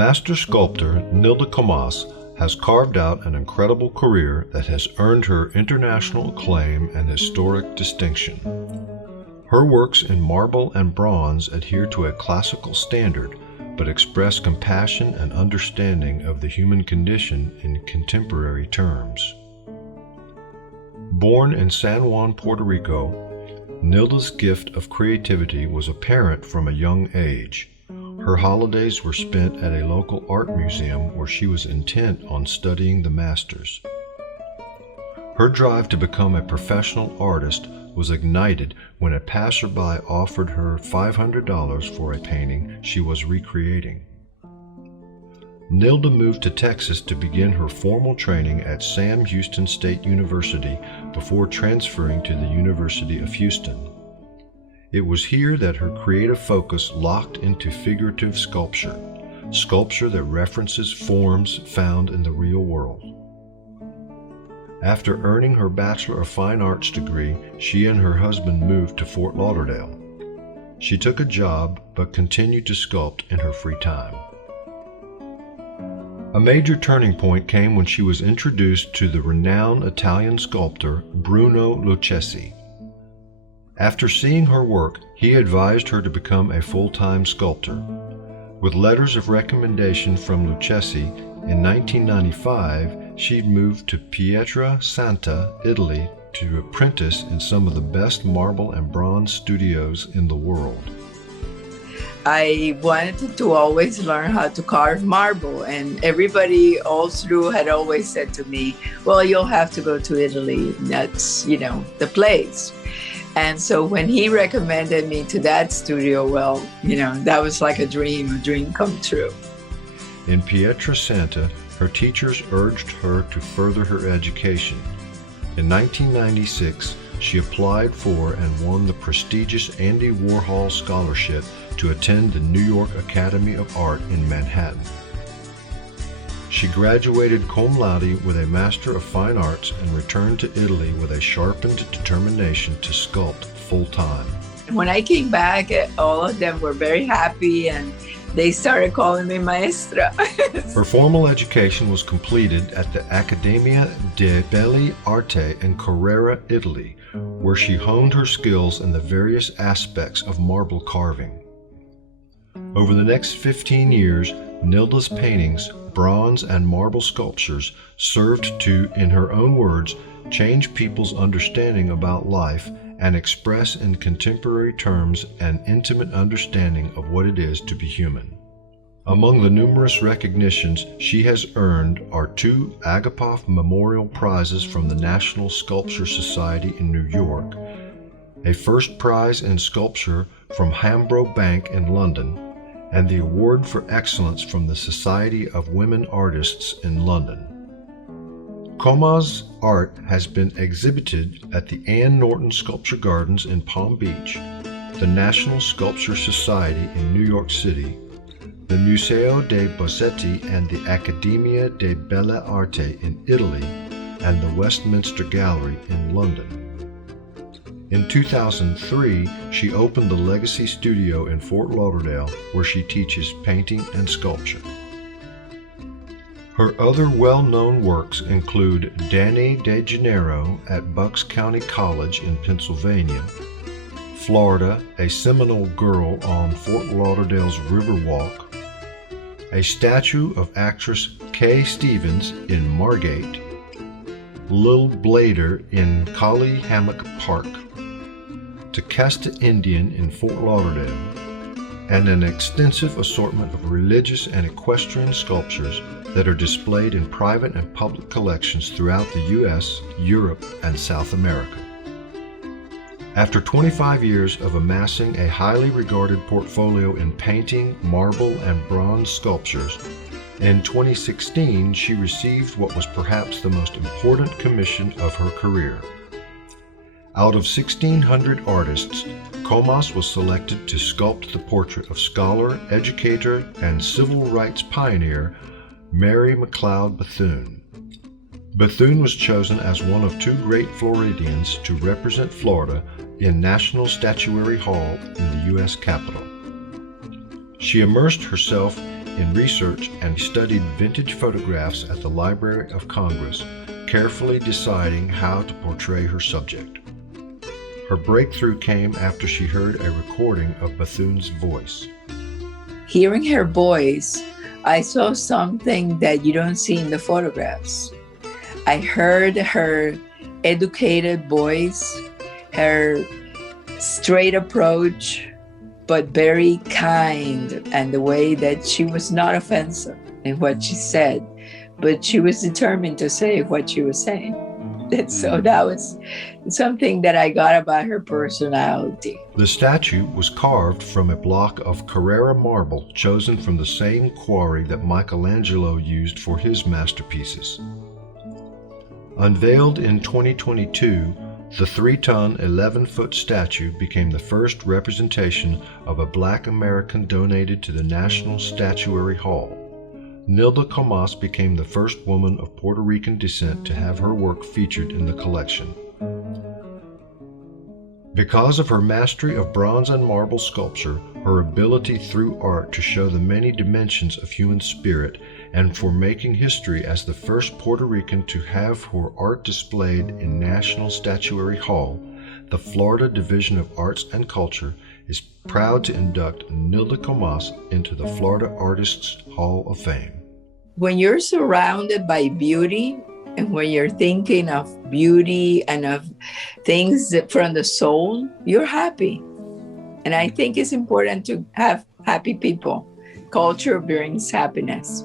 Master sculptor Nilda Comas has carved out an incredible career that has earned her international acclaim and historic distinction. Her works in marble and bronze adhere to a classical standard, but express compassion and understanding of the human condition in contemporary terms. Born in San Juan, Puerto Rico, Nilda's gift of creativity was apparent from a young age. Her holidays were spent at a local art museum where she was intent on studying the masters. Her drive to become a professional artist was ignited when a passerby offered her $500 for a painting she was recreating. Nilda moved to Texas to begin her formal training at Sam Houston State University before transferring to the University of Houston. It was here that her creative focus locked into figurative sculpture that references forms found in the real world. After earning her Bachelor of Fine Arts degree, she and her husband moved to Fort Lauderdale. She took a job but continued to sculpt in her free time. A major turning point came when she was introduced to the renowned Italian sculptor Bruno Lucchesi. After seeing her work, he advised her to become a full-time sculptor. With letters of recommendation from Lucchesi, in 1995, she moved to Pietrasanta, Italy, to apprentice in some of the best marble and bronze studios in the world. I wanted to always learn how to carve marble, and everybody all through had always said to me, well, you'll have to go to Italy. That's, the place. And so when he recommended me to that studio, well, that was like a dream come true. In Pietrasanta, her teachers urged her to further her education. In 1996, she applied for and won the prestigious Andy Warhol Scholarship to attend the New York Academy of Art in Manhattan. She graduated cum laude with a Master of Fine Arts and returned to Italy with a sharpened determination to sculpt full-time. When I came back, all of them were very happy and they started calling me maestra. Her formal education was completed at the Accademia delle Belle Arti in Carrara, Italy, where she honed her skills in the various aspects of marble carving. Over the next 15 years, Nilda's paintings, bronze and marble sculptures served to, in her own words, change people's understanding about life and express in contemporary terms an intimate understanding of what it is to be human. Among the numerous recognitions she has earned are 2 Agapov Memorial Prizes from the National Sculpture Society in New York, a first prize in sculpture from Hambro Bank in London, and the Award for Excellence from the Society of Women Artists in London. Comas' art has been exhibited at the Ann Norton Sculpture Gardens in Palm Beach, the National Sculpture Society in New York City, the Museo dei Bozzetti and the Accademia delle Belle Arti in Italy, and the Westminster Gallery in London. In 2003, she opened the Legacy Studio in Fort Lauderdale, where she teaches painting and sculpture. Her other well-known works include Danny de Janeiro at Bucks County College in Pennsylvania, Florida, a Seminole Girl on Fort Lauderdale's Riverwalk, a statue of actress Kay Stevens in Margate, Lil Blader in Collie Hammock Park, Tequesta Indian in Fort Lauderdale, and an extensive assortment of religious and equestrian sculptures that are displayed in private and public collections throughout the U.S., Europe, and South America. After 25 years of amassing a highly regarded portfolio in painting, marble, and bronze sculptures, in 2016 she received what was perhaps the most important commission of her career. Out of 1,600 artists, Comas was selected to sculpt the portrait of scholar, educator, and civil rights pioneer Mary McLeod Bethune. Bethune was chosen as one of 2 great Floridians to represent Florida in National Statuary Hall in the U.S. Capitol. She immersed herself in research and studied vintage photographs at the Library of Congress, carefully deciding how to portray her subject. Her breakthrough came after she heard a recording of Bethune's voice. Hearing her voice, I saw something that you don't see in the photographs. I heard her educated voice, her straight approach, but very kind, and the way that she was not offensive in what she said, but she was determined to say what she was saying. And so that was something that I got about her personality. The statue was carved from a block of Carrara marble chosen from the same quarry that Michelangelo used for his masterpieces. Unveiled in 2022, the 3-ton, 11-foot statue became the first representation of a Black American donated to the National Statuary Hall. Nilda Comas became the first woman of Puerto Rican descent to have her work featured in the collection. Because of her mastery of bronze and marble sculpture, her ability through art to show the many dimensions of human spirit, and for making history as the first Puerto Rican to have her art displayed in National Statuary Hall, the Florida Division of Arts and Culture is proud to induct Nilda Comas into the Florida Artists Hall of Fame. When you're surrounded by beauty, and when you're thinking of beauty and of things from the soul, you're happy. And I think it's important to have happy people. Culture brings happiness.